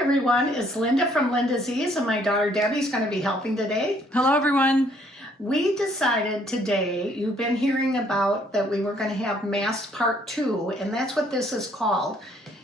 everyone. It's Linda from Linda's Ease, and my daughter Debbie's going to be helping today. Hello, everyone. We decided today, you've been hearing about that we were going to have Mask Part 2, and that's what this is called.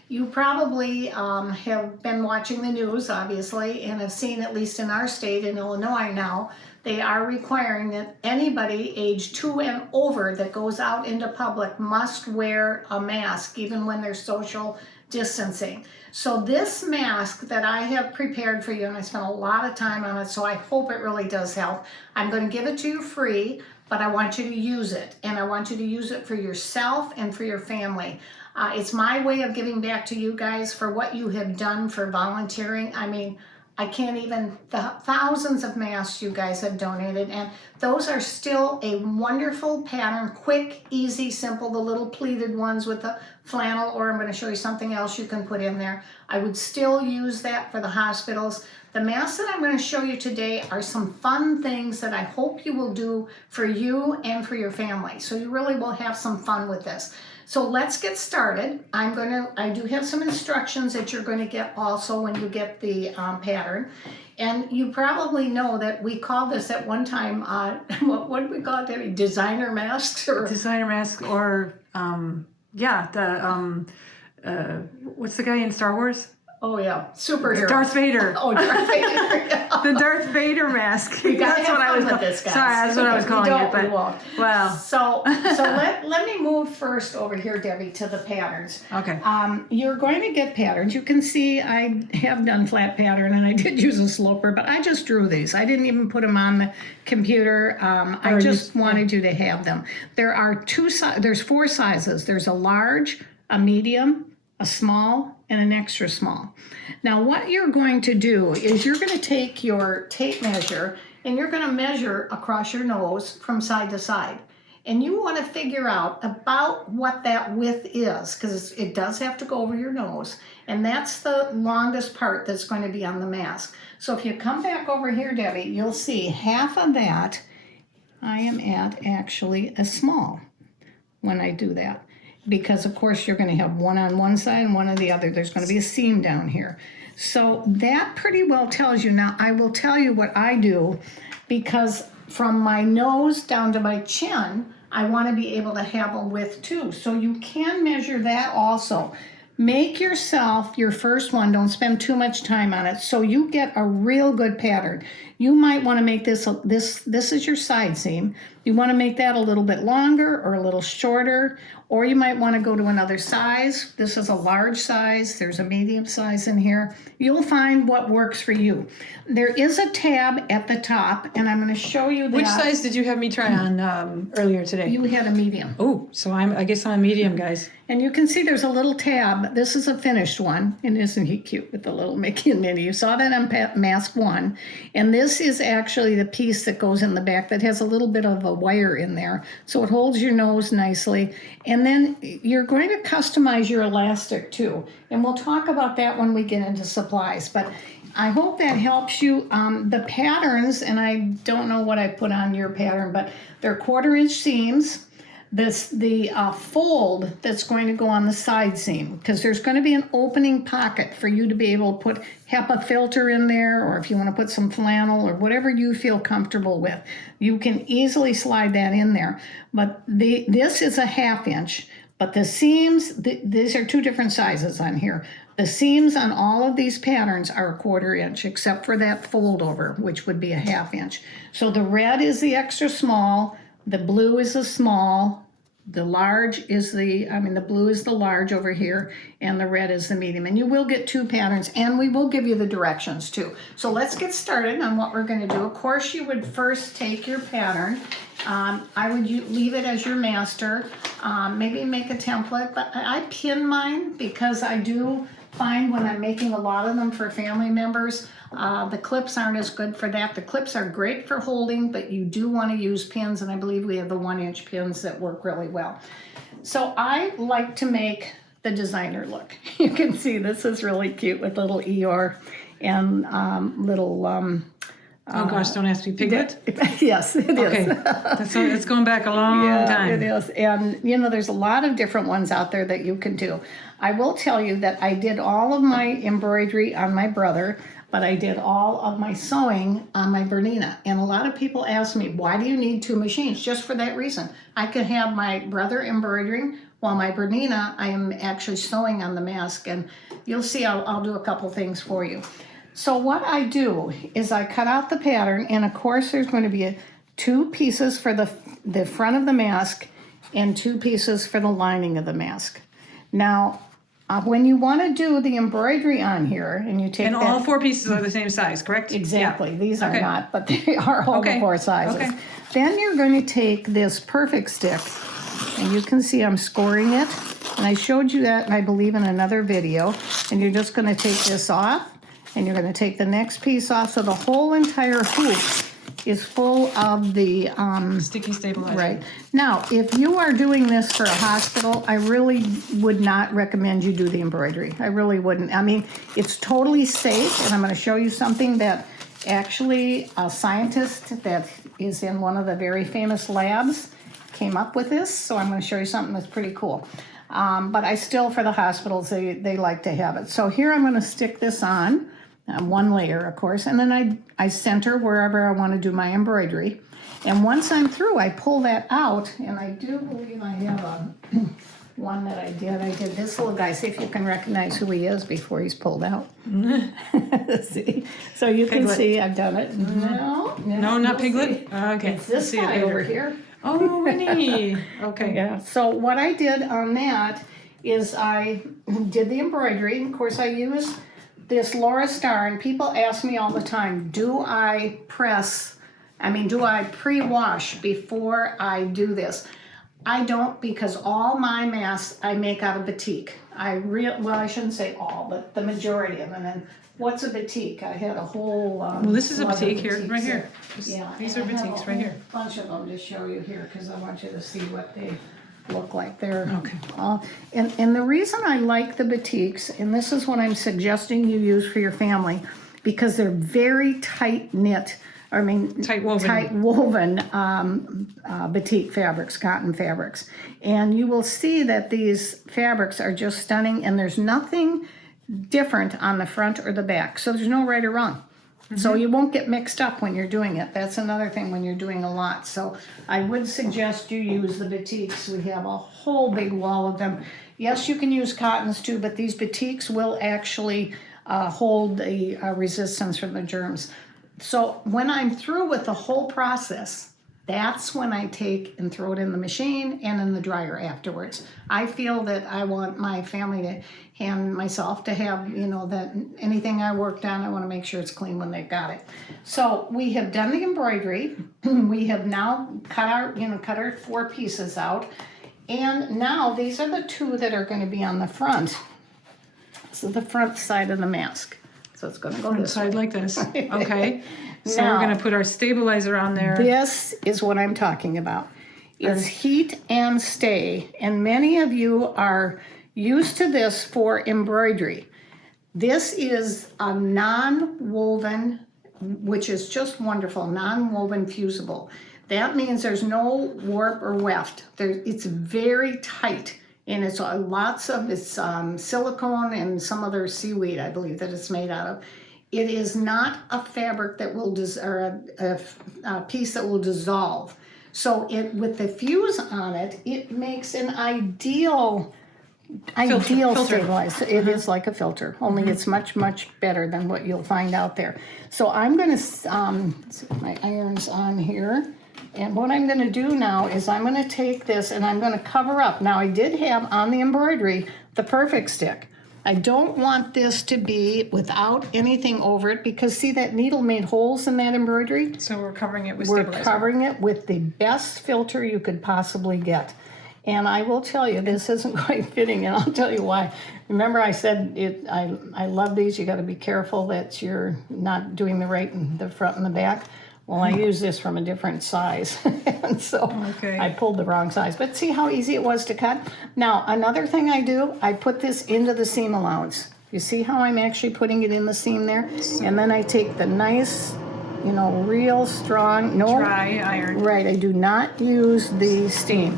You probably have been watching the news, obviously, and have seen, at least in our state, in Illinois now, they are requiring that anybody age 2 and over that goes out into public must wear a mask, even when they're social distancing. So this mask that I have prepared for you, and I spent a lot of time on it, so I hope it really does help. I'm going to give it to you free, but I want you to use it, and I want you to use it for yourself and for your family. It's my way of giving back to you guys for what you have done for volunteering. I mean, I can't even, the thousands of masks you guys have donated, and those are still a wonderful pattern, quick, easy, simple, the little pleated ones with the flannel, or I'm going to show you something else you can put in there. I would still use that for the hospitals. The masks that I'm going to show you today are some fun things that I hope you will do for you and for your family. So you really will have some fun with this. So let's get started. I do have some instructions that you're going to get also when you get the pattern. And you probably know that we called this at one time, what did we call it, Debbie? Designer masks? Or Designer mask, or what's the guy in Star Wars? Oh yeah, superhero. Darth Vader. Oh, Darth Vader. The Darth Vader mask. That's what I was calling this, guys. Sorry, that's what I was calling it. But won't. Well, so let me move first over here, Debbie, to the patterns. Okay. You're going to get patterns. You can see I have done flat pattern, and I did use a sloper, but I just drew these. I didn't even put them on the computer. I just wanted you to have them. There's 4 sizes. There's a large, a medium, a small, and an extra small. Now what you're going to do is you're going to take your tape measure and you're going to measure across your nose from side to side. And you want to figure out about what that width is, because it does have to go over your nose. And that's the longest part that's going to be on the mask. So if you come back over here, Debbie, you'll see half of that I am at actually a small when I do that. Because of course you're going to have one on one side and one on the other. There's going to be a seam down here. So that pretty well tells you. Now I will tell you what I do, because from my nose down to my chin, I want to be able to have a width too. So you can measure that also. Make yourself your first one. Don't spend too much time on it, so you get a real good pattern. You might want to make this is your side seam. You want to make that a little bit longer or a little shorter, or you might want to go to another size. This is a large size. There's a medium size in here. You'll find what works for you. There is a tab at the top, and I'm going to show you that. Which size did you have me try on earlier today? You had a medium. Oh, so I guess I'm a medium, guys. And you can see there's a little tab. This is a finished one, and isn't he cute with the little Mickey and Minnie? You saw that on mask 1. And this is actually the piece that goes in the back that has a little bit of a wire in there, so it holds your nose nicely. And then you're going to customize your elastic too, and we'll talk about that when we get into supplies. But I hope that helps you. The patterns, and I don't know what I put on your pattern, but they're 1/4-inch seams. The fold that's going to go on the side seam, because there's going to be an opening pocket for you to be able to put HEPA filter in there, or if you want to put some flannel or whatever you feel comfortable with, you can easily slide that in there. But this is a 1/2 inch, but the seams, these are 2 different sizes on here. The seams on all of these patterns are 1/4 inch, except for that fold over, which would be a 1/2 inch. So the red is the extra small, the blue is the small, the large is the blue is the large over here, and the red is the medium. And you will get 2 patterns, and we will give you the directions too. So let's get started on what we're going to do. Of course, you would first take your pattern. I would leave it as your master. Maybe make a template, but I pin mine because I do find when I'm making a lot of them for family members, the clips aren't as good for that. The clips are great for holding, but you do want to use pins, and I believe we have the 1-inch pins that work really well. So I like to make the designer look. You can see this is really cute with little Eeyore and little Oh gosh, don't ask me. Piglet? Yes, it is. Okay, that's going back a long time. It is. And, there's a lot of different ones out there that you can do. I will tell you that I did all of my embroidery on my brother, but I did all of my sewing on my Bernina. And a lot of people ask me, why do you need 2 machines? Just for that reason. I can have my brother embroidering while my Bernina, I am actually sewing on the mask. And you'll see, I'll do a couple things for you. So what I do is I cut out the pattern, and of course there's going to be 2 pieces for the front of the mask and 2 pieces for the lining of the mask. Now, when you want to do the embroidery on here, and you take all 4 pieces are the same size, correct? Exactly. Yeah. These are not, but they are all the 4 sizes. Okay. Then you're going to take this perfect stick, and you can see I'm scoring it. And I showed you that, I believe, in another video. And you're just going to take this off. And you're going to take the next piece off, so the whole entire hoop is full of the sticky stabilizer. Right. Now, if you are doing this for a hospital, I really would not recommend you do the embroidery. I really wouldn't. I mean, it's totally safe, and I'm going to show you something that actually a scientist that is in one of the very famous labs came up with this, so I'm going to show you something that's pretty cool. But I still, for the hospitals, they like to have it. So here I'm going to stick this on. 1 layer, of course, and then I center wherever I want to do my embroidery. And once I'm through, I pull that out, and I do believe I have one that I did. I did this little guy. See if you can recognize who he is before he's pulled out. See? So you can see I've done it. No, not Piglet? Okay. It's this guy over here. Oh, Winnie. Okay. Yeah. So what I did on that is I did the embroidery. Of course, I used this Laura Star, and people ask me all the time, do I pre-wash before I do this? I don't, because all my masks I make out of batik. I shouldn't say all, but the majority of them. And what's a batik? I had a whole well, this is a batik here, right here. Yeah, These are batiks right here. A bunch of them to show you here, because I want you to see what they look like. They're okay. And the reason I like the batiks, and this is what I'm suggesting you use for your family, because they're very tight knit. Tight woven batik fabrics, cotton fabrics. And you will see that these fabrics are just stunning, and there's nothing different on the front or the back. So there's no right or wrong. So you won't get mixed up when you're doing it. That's another thing when you're doing a lot. So I would suggest you use the batiks. We have a whole big wall of them. Yes, you can use cottons too, but these batiks will actually hold the resistance from the germs. So when I'm through with the whole process, that's when I take and throw it in the machine and in the dryer afterwards. I feel that I want my family to and myself to have, that anything I worked on, I want to make sure it's clean when they've got it. So we have done the embroidery. We have now cut our 4 pieces out. And now these are the 2 that are going to be on the front. So the front side of the mask. So it's going to go front this side way. like this. Okay. So Now, we're going to put our stabilizer on there. This is what I'm talking about. It's heat and stay. And many of you are used to this for embroidery. This is a non-woven, which is just wonderful, non-woven fusible. That means there's no warp or weft. It's very tight, and it's lots of silicone and some other seaweed, I believe, that it's made out of. It is not a fabric that will, or a piece that will dissolve. So with the fuse on it, it makes an ideal stabilizer. It is like a filter, only it's much, much better than what you'll find out there. So I'm going to, my iron's on here. And what I'm going to do now is I'm going to take this and I'm going to cover up. Now I did have on the embroidery the perfect stick. I don't want this to be without anything over it, because see that needle made holes in that embroidery? So we're covering it with stabilizer. We're covering it with the best filter you could possibly get. And I will tell you, this isn't quite fitting, and I'll tell you why. Remember I said I love these. You got to be careful that you're not doing the right in the front and the back. Well, I use this from a different size, and so I pulled the wrong size. But see how easy it was to cut? Now, another thing I do, I put this into the seam allowance. You see how I'm actually putting it in the seam there? And then I take the nice, you know, real strong. No, Dry iron, right. I do not use the steam,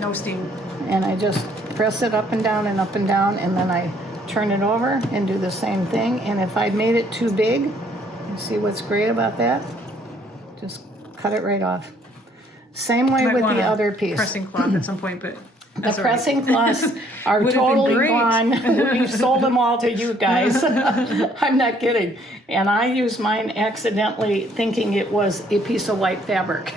no steam. and I just press it up and down and up and down, and then I turn it over and do the same thing. And if I'd made it too big, you see what's great about that? Just cut it right off. Same way Might with want the a other piece. pressing cloth at some point, but The that's all right. pressing cloths are Would have been totally great. gone. We've sold them all to you guys. I'm not kidding. And I used mine accidentally thinking it was a piece of white fabric.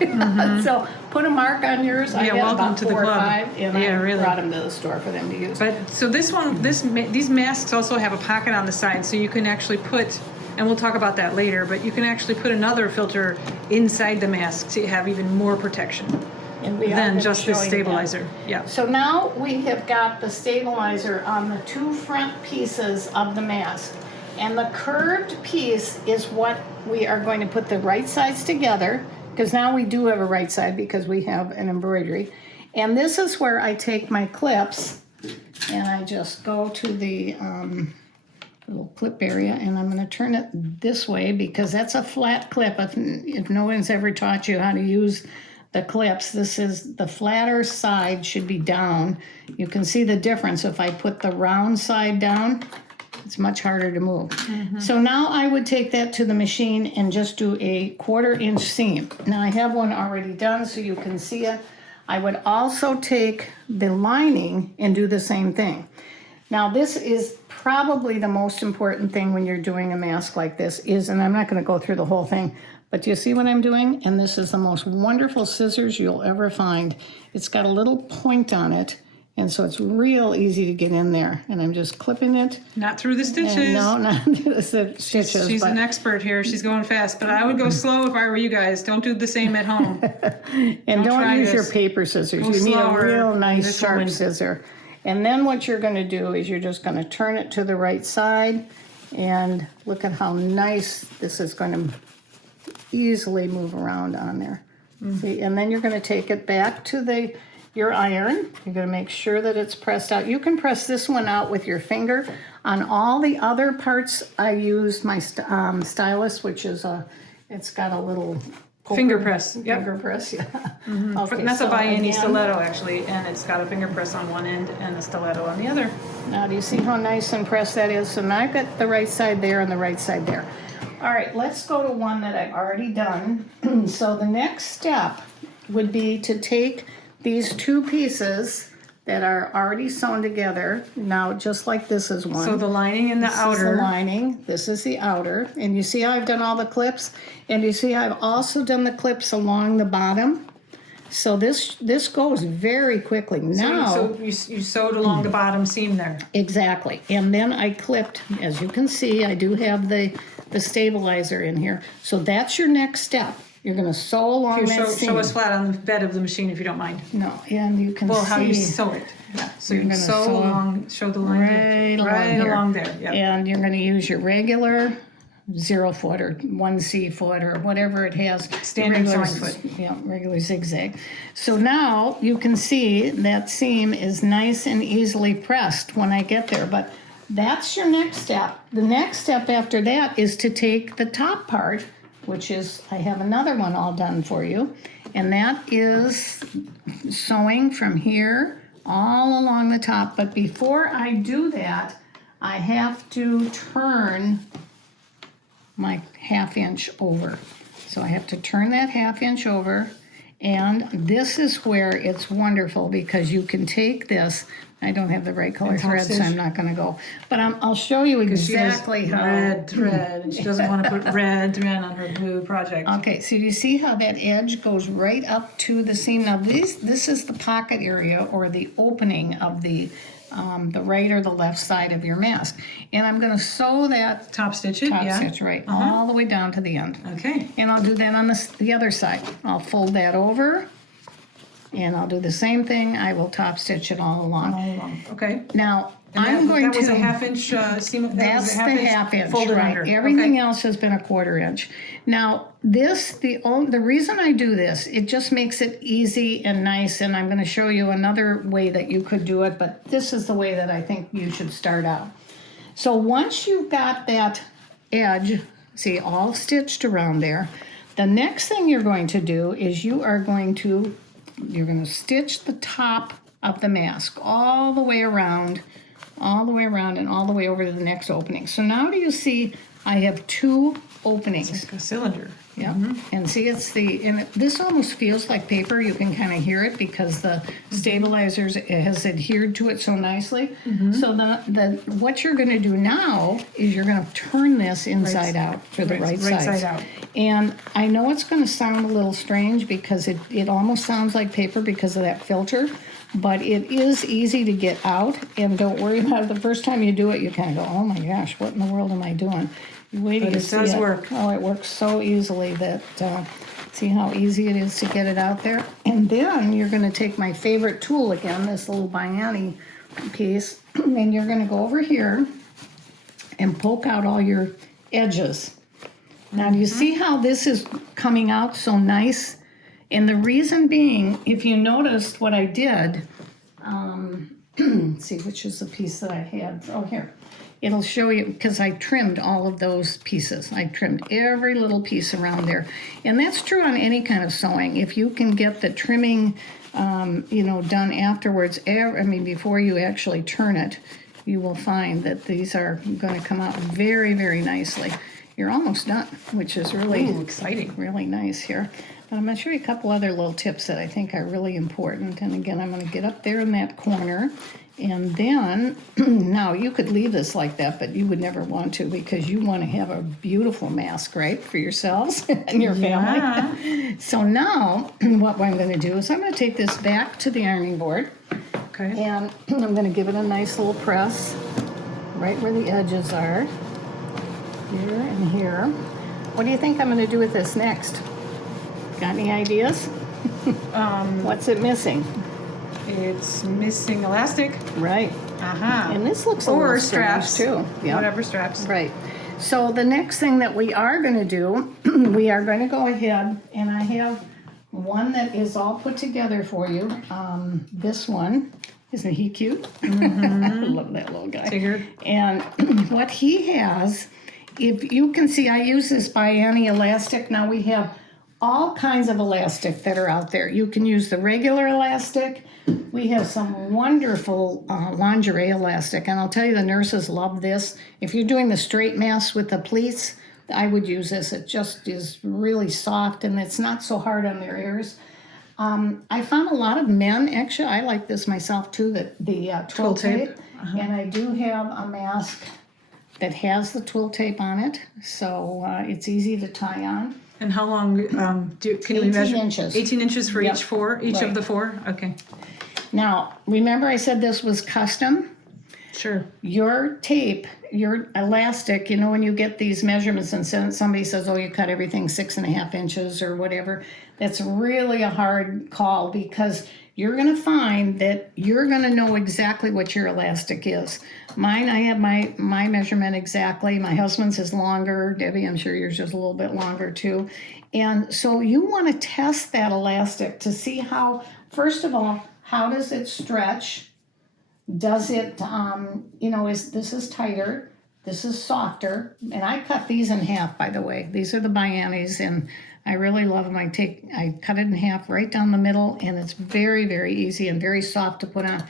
So put a mark on yours. I Yeah, got welcome about to the 4 or club. 5, and Yeah, I really. brought them to the store for them to use. But so this one, these masks also have a pocket on the side, so you can actually put, and we'll talk about that later, but you can actually put another filter inside the mask to have even more protection And we are than gonna just show the you that. stabilizer. Yeah. So now we have got the stabilizer on the 2 front pieces of the mask. And the curved piece is what we are going to put the right sides together, because now we do have a right side because we have an embroidery. And this is where I take my clips and I just go to the little clip area, and I'm going to turn it this way because that's a flat clip. If no one's ever taught you how to use the clips, this is the flatter side should be down. You can see the difference. If I put the round side down, it's much harder to move. So now I would take that to the machine and just do a 1/4 inch seam. Now I have one already done so you can see it. I would also take the lining and do the same thing. Now this is probably the most important thing when you're doing a mask like this is, and I'm not going to go through the whole thing, but do you see what I'm doing? And this is the most wonderful scissors you'll ever find. It's got a little point on it, and so it's real easy to get in there. And I'm just clipping it. Not through the stitches. And no, not the stitches. She's but, an expert here. She's going fast, but I would go slow if I were you guys. Don't do the same at home. and don't try use your this. paper scissors. Go You need a slower real than nice this sharp woman. scissor. And then what you're going to do is you're just going to turn it to the right side, and look at how nice this is going to easily move around on there. See, and then you're going to take it back to your iron. You're going to make sure that it's pressed out. You can press this one out with your finger. On all the other parts, I used my stylus, which is it's got a little Finger press. Yep. Finger press, yeah. But Okay, that's a so by any again, stiletto actually, and it's got a finger press on one end and a stiletto on the other. Now, do you see how nice and pressed that is? So now I've got the right side there and the right side there. All right, let's go to one that I've already done. So the next step would be to take these 2 pieces that are already sewn together. Now, just like this is one. So the lining and the This is outer. the lining, this is the outer. And you see how I've done all the clips? And you see how I've also done the clips along the bottom? So this goes very quickly. Now, So you sewed along the bottom seam there. exactly. And then I clipped, as you can see, I do have the stabilizer in here. So that's your next step. You're going to sew along that seam. Show us flat on the bed of the machine if you don't mind. No, and you can Well, see. how you sew it. Yeah. So You're you gonna sew sew along, show the line right along here. along there. Yep. And you're going to use your regular 0 foot or 1C foot or whatever it has. Standard Regular sewing foot. Yeah, regular zigzag. So now you can see that seam is nice and easily pressed when I get there. But that's your next step. The next step after that is to take the top part, which is, I have another one all done for you. And that is sewing from here all along the top. But before I do that, I have to turn my 1/2 inch over. So I have to turn that 1/2 inch over, and this is where it's wonderful because you can take this. I don't have the right color thread, so I'm not going to go. But I'll show you She has exactly how. red thread, and she doesn't want to put red thread on her blue project. Okay, so you see how that edge goes right up to the seam. Now this is the pocket area or the opening of the right or the left side of your mask. And I'm going to sew that Top stitch it, top yeah. stitch right all the way down to the end. Okay. And I'll do that on the other side. I'll fold that over, and I'll do the same thing. I will top stitch it all along. All along. Okay. Now, And I'm going that to... was a 1/2 inch seam. That That's was a the 1/2 inch, folded right? under. Everything Okay. else has been a 1/4 inch. Now, the reason I do this, it just makes it easy and nice, and I'm going to show you another way that you could do it, but this is the way that I think you should start out. So once you've got that edge See, all stitched around there. The next thing you're going to do is you're going to stitch the top of the mask all the way around, and all the way over to the next opening. So now do you see I have 2 openings? It's like a cylinder. Yeah, and see this almost feels like paper. You can kind of hear it because the stabilizers has adhered to it so nicely. So what you're going to do now is you're going to turn this inside out for the right size. Right side out. And I know it's going to sound a little strange because it almost sounds like paper because of that filter, but it is easy to get out, and don't worry about it. The first time you do it, you kind of go, oh my gosh, what in the world am I doing? You wait till you see it. But it does work. Oh, it works so easily that, see how easy it is to get it out there? And then you're going to take my favorite tool again, this little Biani piece, and you're going to go over here and poke out all your edges. Now, do you see how this is coming out so nice? And the reason being, if you noticed what I did, let's see, which is the piece that I had. Oh, here. It'll show you, because I trimmed all of those pieces. I trimmed every little piece around there. And that's true on any kind of sewing. If you can get the trimming, done afterwards, before you actually turn it, you will find that these are going to come out very, very nicely. You're almost done, which is really exciting, really nice here. But I'm going to show you a couple other little tips that I think are really important. And again, I'm going to get up there in that corner. And then, now you could leave this like that, but you would never want to because you want to have a beautiful mask, right, for yourselves and your family. So now, what I'm going to do is I'm going to take this back to the ironing board. Okay. And I'm going to give it a nice little press right where the edges are. Here and here. What do you think I'm going to do with this next? Got any ideas? What's it missing? It's missing elastic. Right. And this looks a little straps too. Yeah. Whatever straps. Right. So the next thing that we are going to do, we are going to go ahead, and I have one that is all put together for you. This one, isn't he cute? I love that little guy. Tigger. And what he has, if you can see, I use this Biani elastic. Now we have all kinds of elastic that are out there. You can use the regular elastic. We have some wonderful lingerie elastic, and I'll tell you, the nurses love this. If you're doing the straight mask with the pleats, I would use this. It just is really soft, and it's not so hard on their ears. I found a lot of men, actually, I like this myself too, the twill tape. And I do have a mask that has the twill tape on it, so it's easy to tie on. And how long can you measure? 18 inches. 18 inches for Yep. each of the 4? Okay. Now, remember I said this was custom? Sure. Your tape, your elastic, when you get these measurements and somebody says, oh, you cut everything 6.5 inches or whatever, that's really a hard call because you're going to find that you're going to know exactly what your elastic is. Mine, I have my measurement exactly. My husband's is longer. Debbie, I'm sure yours is a little bit longer too. And so you want to test that elastic to see how, first of all, how does it stretch? Does it, this is tighter, this is softer, and I cut these in half, by the way. These are the Bianis, and I really love them. I cut it in half right down the middle, and it's very, very easy and very soft to put on. I'm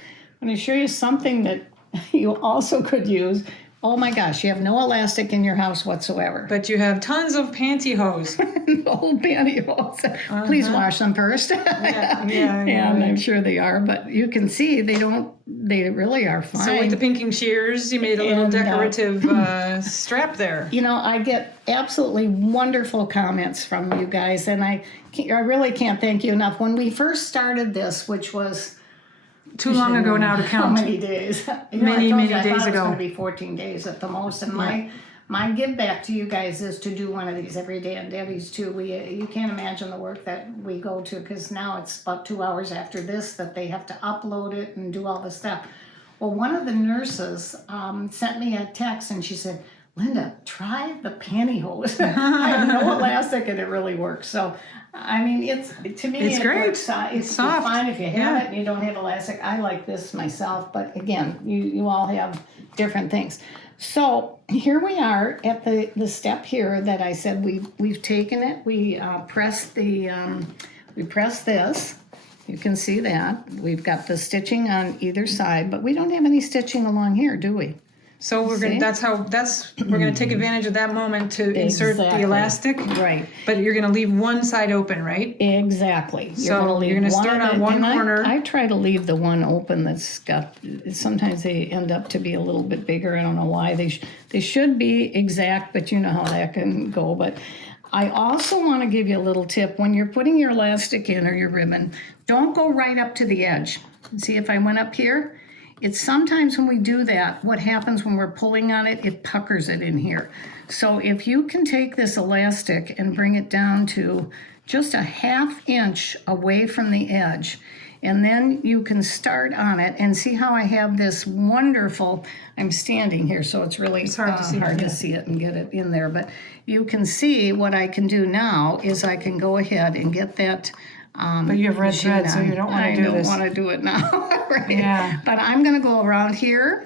going to show you something that you also could use. Oh my gosh, you have no elastic in your house whatsoever. But you have tons of pantyhose. Old pantyhose. Please wash them first. Yeah, and I'm sure they are, but you can see they really are fine. So with the pinking shears, you made a little decorative strap there. I get absolutely wonderful comments from you guys, and I really can't thank you enough. When we first started this, which was too long ago now to count. How many days? Many days I thought ago. It was going to be 14 days at the most. And my give back to you guys is to do one of these every day, and Debbie's too. You can't imagine the work that we go to, because now it's about 2 hours after this that they have to upload it and do all this stuff. Well, one of the nurses sent me a text, and she said, Linda, try the pantyhose. I have no elastic, and it really works. So, it's great. Works. It's soft. Fine if you have it and you don't have elastic. I like this myself, but again, you all have different things. So here we are at the step here that I said we've taken it. We press we press this. You can see that we've got the stitching on either side, but we don't have any stitching along here, do we? So we're gonna. We're gonna take advantage of that moment to insert the Exactly. elastic. Right. But you're gonna leave one side open, right? Exactly. So you're gonna start on one corner. I try to leave the one open that's got. Sometimes they end up to be a little bit bigger. I don't know why they should be exact, but you know how that can go. But I also want to give you a little tip when you're putting your elastic in or your ribbon. Don't go right up to the edge. See if I went up here. It's sometimes when we do that, what happens when we're pulling on it, it puckers it in here. So if you can take this elastic and bring it down to just a 1/2 inch away from the edge, and then you can start on it and see how I have this wonderful, I'm standing here, so it's really hard to see, hard to see it and get it in there, but you can see what I can do now is I can go ahead and get that But you have red thread, so you don't want to do this. I don't want to do it now. Right? Yeah. But I'm going to go around here.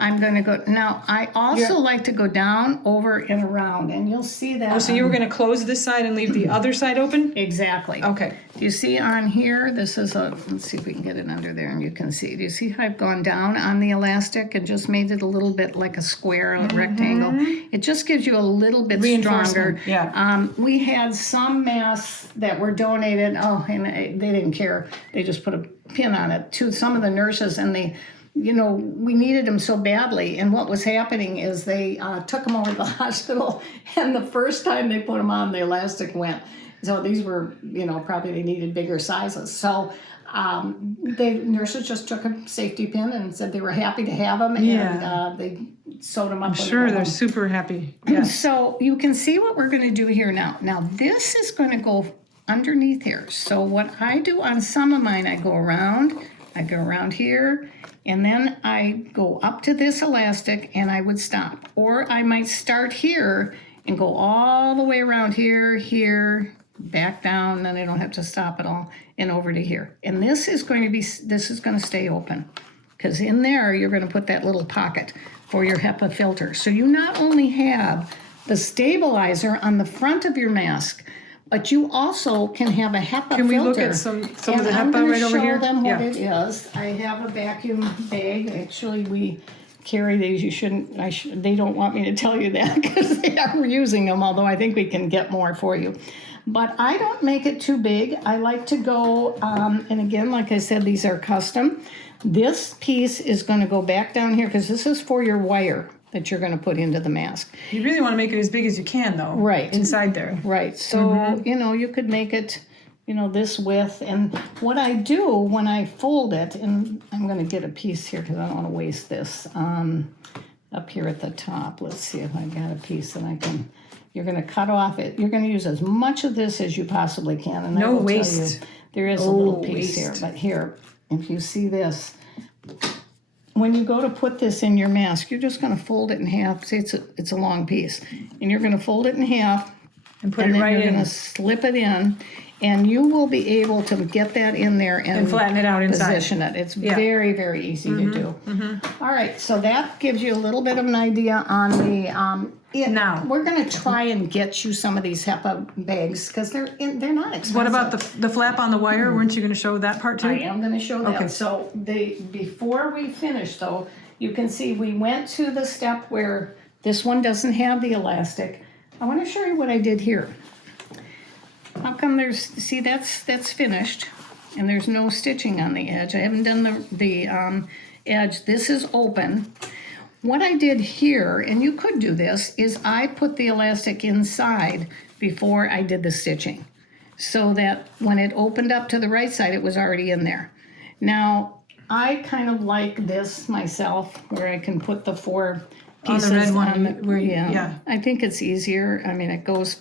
I'm going to go, now I also like to go down, over, and around, and you'll see that. Oh, so you were gonna close this side and leave the other side open? Exactly. Okay. Do you see on here, this is let's see if we can get it under there and you can see. Do you see how I've gone down on the elastic and just made it a little bit like a square, a rectangle? It just gives you a little bit stronger. Yeah. We had some masks that were donated, and they didn't care. They just put a pin on it to some of the nurses, and we needed them so badly, and what was happening is they took them over to the hospital, and the first time they put them on, the elastic went. So these were, probably they needed bigger sizes. So the nurses just took a safety pin and said they were happy to have them, and they sewed them up. I'm sure they're super happy. Yes. So you can see what we're going to do here now. Now this is going to go underneath here. So what I do on some of mine, I go around here, and then I go up to this elastic and I would stop. Or I might start here and go all the way around here, back down, then I don't have to stop at all, and over to here. And this is going to stay open, because in there you're going to put that little pocket for your HEPA filter. So you not only have the stabilizer on the front of your mask, but you also can have a HEPA filter. Can we look at some of the HEPA right over here? I'm going to show them what it is. I have a vacuum bag. Actually, we carry these. You shouldn't. They don't want me to tell you that because they are using them. Although I think we can get more for you. But I don't make it too big. I like to go. And again, like I said, these are custom. This piece is going to go back down here because this is for your wire that you're going to put into the mask. You really want to make it as big as you can, though. Right. Inside there. Right. So, you could make it, this width. And what I do when I fold it, and I'm going to get a piece here because I don't want to waste this, up here at the top. Let's see if I got a piece that I can, you're going to cut off it. You're going to use as much of this as you possibly can. And no I will waste. tell you, there is a little piece waste. here. But here, if you see this, when you go to put this in your mask, you're just going to fold it in half. See, it's a long piece. And you're going to fold it in half. And put and it then right you're in. going to slip it in. And you will be able to get that in there and flatten it out inside. Position it. It's very, very easy to do. All right, so that gives you a little bit of an idea on the... Now. We're going to try and get you some of these HEPA bags because they're not expensive. What about the flap on the wire? Weren't you going to show that part too? I am going to show that. Okay. So before we finish, though, you can see we went to the step where this one doesn't have the elastic. I want to show you what I did here. How come that's finished, and there's no stitching on the edge. I haven't done the edge. This is open. What I did here, and you could do this, is I put the elastic inside before I did the stitching, so that when it opened up to the right side, it was already in there. Now, I kind of like this myself, where I can put the 4 pieces on the red one. I think it's easier. I mean, it goes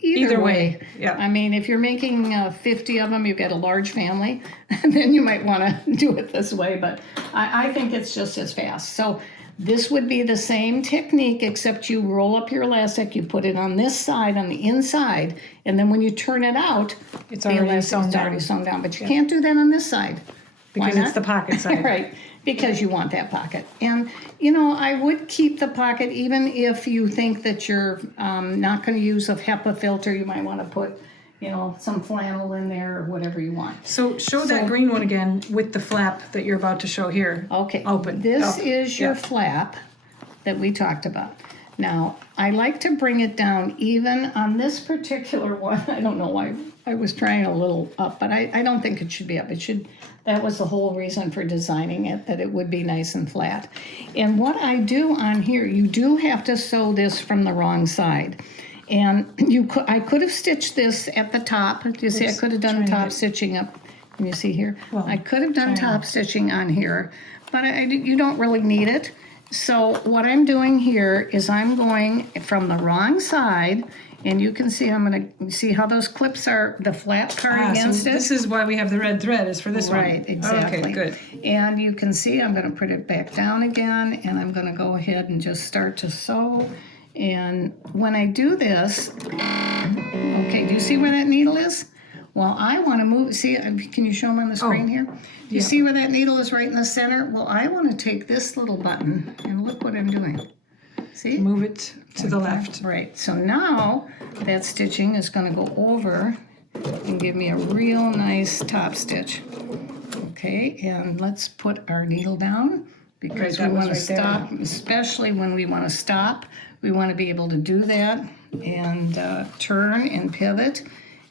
either way. Yeah. I mean, if you're making 50 of them, you've got a large family, then you might want to do it this way. But I think it's just as fast. So this would be the same technique, except you roll up your elastic, you put it on this side, on the inside, and then when you turn it out, It's already sewn down. But you can't do that on this side. Because it's the pocket side. Right. because you want that pocket. And, you know, I would keep the pocket even if you think that you're not going to use a HEPA filter. You might want to put, you know, some flannel in there or whatever you want. So show that green one again with the flap that you're about to show here. Okay. Open. This Okay. is your flap that we talked about. Now, I like to bring it down even on this particular one. I don't know why I was trying a little up, but I don't think it should be up. It should, that was the whole reason for designing it, that it would be nice and flat. And what I do on here, you do have to sew this from the wrong side. And I could have stitched this at the top. You see, I could have done top stitching up. Can you see here? Well, I could have done top stitching on here, but you don't really need it. So what I'm doing here is I'm going from the wrong side, and you can see I'm going to see how those clips are, the flat part against so it. this is why we have the red thread, is for this one. Right, exactly. Okay, good. And you can see I'm going to put it back down again, and I'm going to go ahead and just start to sew. And when I do this, okay, do you see where that needle is? Well, I want to move, see, can you show them on the screen here? Do you see where that needle is right in the center? Well, I want to take this little button, and look what I'm doing. See? Move it to the left. Right, so now that stitching is going to go over and give me a real nice top stitch. Okay, and let's put our needle down because we want to stop, especially when we want to stop. We want to be able to do that and turn and pivot.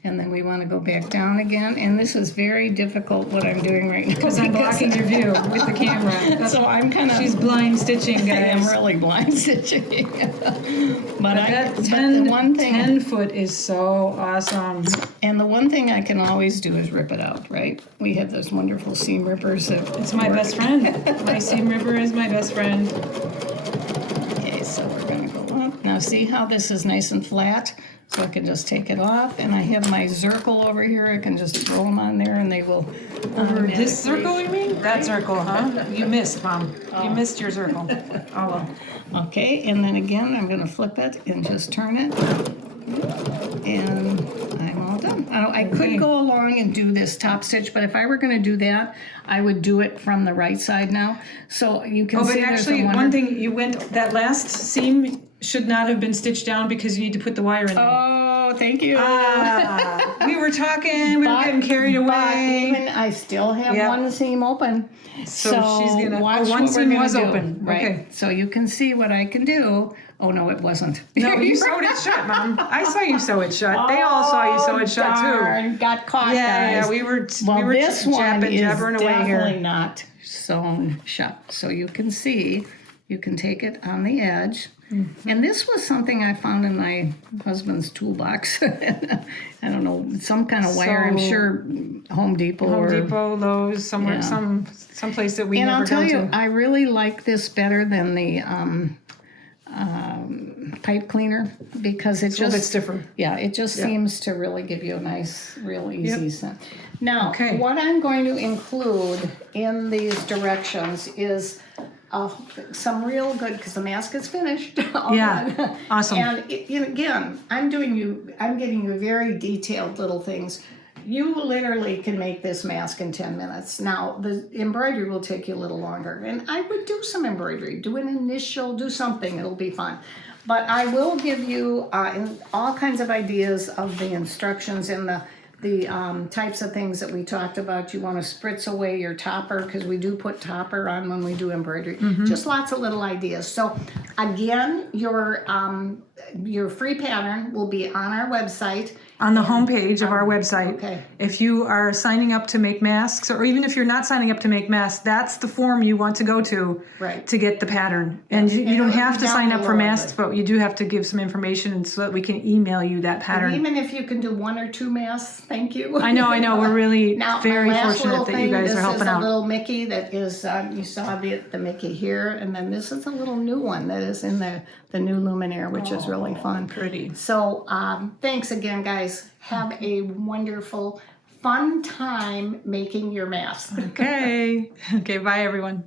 And then we want to go back down again. And this is very difficult what I'm doing right now. Because I'm blocking your view with the camera. So I'm kind of... She's blind stitching, guys. I am really blind stitching. But That the 10, one thing, 10 foot is so awesome. and the one thing I can always do is rip it out, right? We have those wonderful seam rippers. It's my best friend. My seam ripper is my best friend. Okay, so we're going to go up. Now see how this is nice and flat? So I can just take it off, and I have my circle over here. I can just throw them on there, and they will... Over this circle, you mean? That circle, huh? You missed, Mom. You missed your circle. Oh, well. Okay, and then again, I'm going to flip it and just turn it. And I'm all done. I could go along and do this top stitch, but if I were going to do that, I would do it from the right side now. So you can see but actually, one thing, you went, that last seam should not have been stitched down because you need to put the wire in there. Oh, thank you. We were talking, we were getting carried away. But even I still have one seam open. So she's gonna. Watch one what seam we're was gonna do, open. right? Okay. So you can see what I can do. Oh no, it wasn't. No, you sewed it shut, Mom. I saw you sew it shut. They all saw you sew it shut too. Got caught, guys. Yeah, we were. Well, we were this one is jabbering away definitely here. not sewn shut. So you can see, you can take it on the edge. Mm-hmm. And this was something I found in my husband's toolbox. I don't know, some kind of wire. I'm sure Home Depot. Home Depot, Lowe's, somewhere, some place that we and never I'll tell go you, to. I really like this better than the pipe cleaner because it It's a little bit stiffer. Yeah, it just seems to really give you a nice, real easy scent. Now, Okay. what I'm going to include in these directions is some real good, because the mask is finished. Yeah, awesome. And again, I'm getting you very detailed little things. You literally can make this mask in 10 minutes. Now, the embroidery will take you a little longer. And I would do some embroidery, do an initial, do something, it'll be fun. But I will give you all kinds of ideas of the instructions and the types of things that we talked about. You want to spritz away your topper, because we do put topper on when we do embroidery. Just lots of little ideas. So again, your free pattern will be on our website. On the homepage of our website. Okay. If you are signing up to make masks, or even if you're not signing up to make masks, that's the form you want to go to to get the pattern. And you don't have to sign up for masks, but you do have to give some information so that we can email you that pattern. And even if you can do 1 or 2 masks, thank you. I know. We're really now, very my last fortunate that you guys are helping This is out. a little Mickey that is, you saw the Mickey here, and then this is a little new one that is in the new luminaire, which is really fun. Pretty. So thanks again, guys. Have a wonderful, fun time making your masks. Okay. Okay, bye everyone.